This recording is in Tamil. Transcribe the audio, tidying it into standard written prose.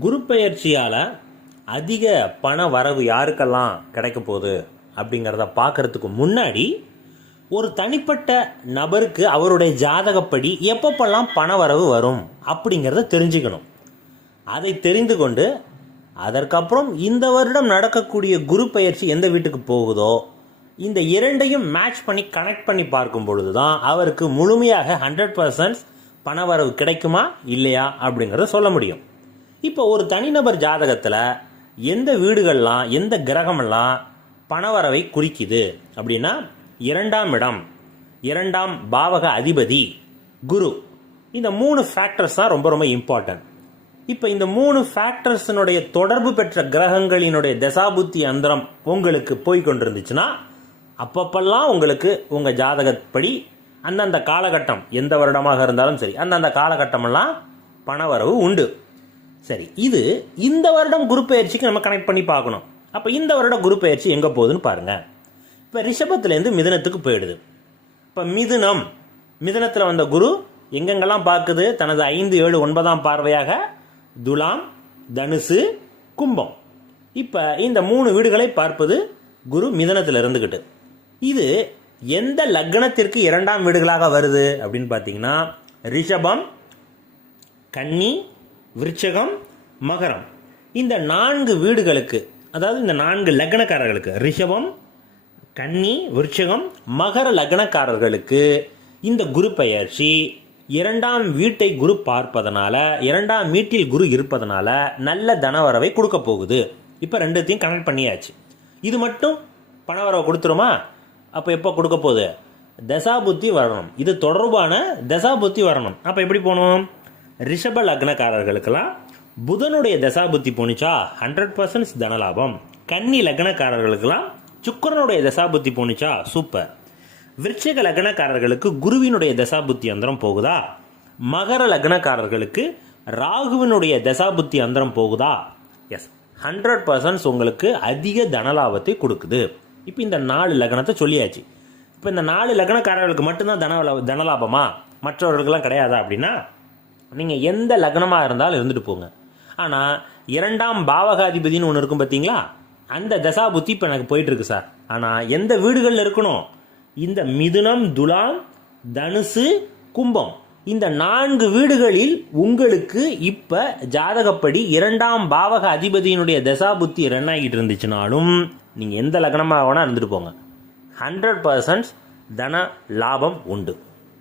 குரு பெயர்ச்சியால் அதிக பண வரவு யாருக்கெல்லாம் கிடைக்க போகுது அப்படிங்கிறத பார்க்கறதுக்கு முன்னாடி ஒரு தனிப்பட்ட நபருக்கு அவருடைய ஜாதகப்படி எப்பப்பெல்லாம் பண வரவு வரும் அப்படிங்கிறத தெரிஞ்சுக்கணும். அதை தெரிந்து கொண்டு அதற்கப்புறம் இந்த வருடம் நடக்கக்கூடிய குரு பெயர்ச்சி எந்த வீட்டுக்கு போகுதோ இந்த இரண்டையும் மேட்ச் பண்ணி கனெக்ட் பண்ணி பார்க்கும் பொழுது தான் அவருக்கு முழுமையாக 100% பணவரவு கிடைக்குமா இல்லையா அப்படிங்கிறத சொல்ல முடியும். இப்போ ஒரு தனிநபர் ஜாதகத்தில் எந்த வீடுகள்லாம் எந்த கிரகமெல்லாம் பணவரவை குறிக்குது அப்படின்னா 2ஆம் இடம், 2ஆம் பாவக அதிபதி குரு, இந்த 3 ஃபேக்டர்ஸ் தான் ரொம்ப ரொம்ப இம்பார்ட்டன்ட். இப்போ இந்த 3 ஃபேக்டர்ஸினுடைய தொடர்பு பெற்ற கிரகங்களினுடைய தசாபுத்தி அந்தரம் உங்களுக்கு போய்கொண்டிருந்துச்சுன்னா அப்பப்பெல்லாம் உங்களுக்கு உங்கள் ஜாதகப்படி அந்தந்த காலகட்டம் எந்த வருடமாக இருந்தாலும் சரி அந்தந்த காலகட்டமெல்லாம் பணவரவு உண்டு. சரி, இது இந்த வருடம் குரு பெயர்ச்சிக்கு நம்ம கனெக்ட் பண்ணி பார்க்கணும். அப்போ இந்த வருடம் குரு பெயர்ச்சி எங்கே போகுதுன்னு பாருங்கள். இப்போ ரிஷபத்துலேருந்து மிதுனத்துக்கு போயிடுது. இப்போ மிதுனத்தில் வந்த குரு எங்கெங்கெல்லாம் பார்க்குது? தனது 5, 7, 9ஆம் பார்வையாக துலாம், தனுசு, கும்பம். இப்போ இந்த 3 வீடுகளை பார்ப்பது குரு மிதுனத்தில் இருந்துக்கிட்டு. இது எந்த லக்னத்திற்கு 2ஆம் வீடுகளாக வருது அப்படின்னு பார்த்தீங்கன்னா ரிஷபம், கன்னி, விருச்சகம், மகரம். இந்த 4 வீடுகளுக்கு, அதாவது இந்த 4 லக்னக்காரர்களுக்கு, ரிஷபம், கன்னி, விருச்சகம், மகர லக்னக்காரர்களுக்கு இந்த குரு பெயர்ச்சி 2ஆம் வீட்டை குரு பார்ப்பதனால, 2ஆம் வீட்டில் குரு இருப்பதனால நல்ல தனவரவை கொடுக்க போகுது. இப்போ ரெண்டுத்தையும் கனெக்ட் பண்ணியாச்சு. இது மட்டும் பணவரவை கொடுத்துருமா? அப்போ எப்போ கொடுக்க போகுது? தசாபுத்தி வரணும். இது தொடர்பான தசாபுத்தி வரணும். அப்போ எப்படி போகணும்? ரிஷப லக்னக்காரர்களுக்கெல்லாம் புதனுடைய தசாபுத்தி போனிச்சா 100% தனலாபம். கன்னி லக்னக்காரர்களுக்கெல்லாம் சுக்கிரனுடைய தசாபுத்தி போனிச்சா சூப்பர். விருச்சிக லக்னக்காரர்களுக்கு குருவினுடைய தசாபுத்தி அந்தரம் போகுதா? மகர லக்னக்காரர்களுக்கு ராகுவினுடைய தசாபுத்தி அந்தரம் போகுதா? எஸ், 100% உங்களுக்கு அதிக தனலாபத்தை கொடுக்குது. இப்போ இந்த 4 லக்னத்தை சொல்லியாச்சு. இப்போ இந்த 4 லக்னக்காரர்களுக்கு மட்டும்தான் தனலாபமா, மற்றவர்களுக்கெல்லாம் கிடையாதா அப்படின்னா நீங்கள் எந்த லக்னமாக இருந்தாலும் இருந்துட்டு போங்க. ஆனால் 2ஆம் பாவகாதிபதினு ஒன்று இருக்கும் பார்த்தீங்களா, அந்த தசாபுத்தி இப்போ எனக்கு போயிட்டு இருக்கு சார். ஆனால் எந்த வீடுகளில் இருக்கணும்? இந்த மிதுனம், துலாம், தனுசு, கும்பம், இந்த 4 வீடுகளில் உங்களுக்கு இப்போ ஜாதகப்படி 2ஆம் பாவக அதிபதியினுடைய தசாபுத்தி ரன் ஆகிட்டு இருந்துச்சுனாலும் நீங்கள் எந்த லக்னமாக வேணால் இருந்துட்டு போங்க, 100% தன லாபம் உண்டு.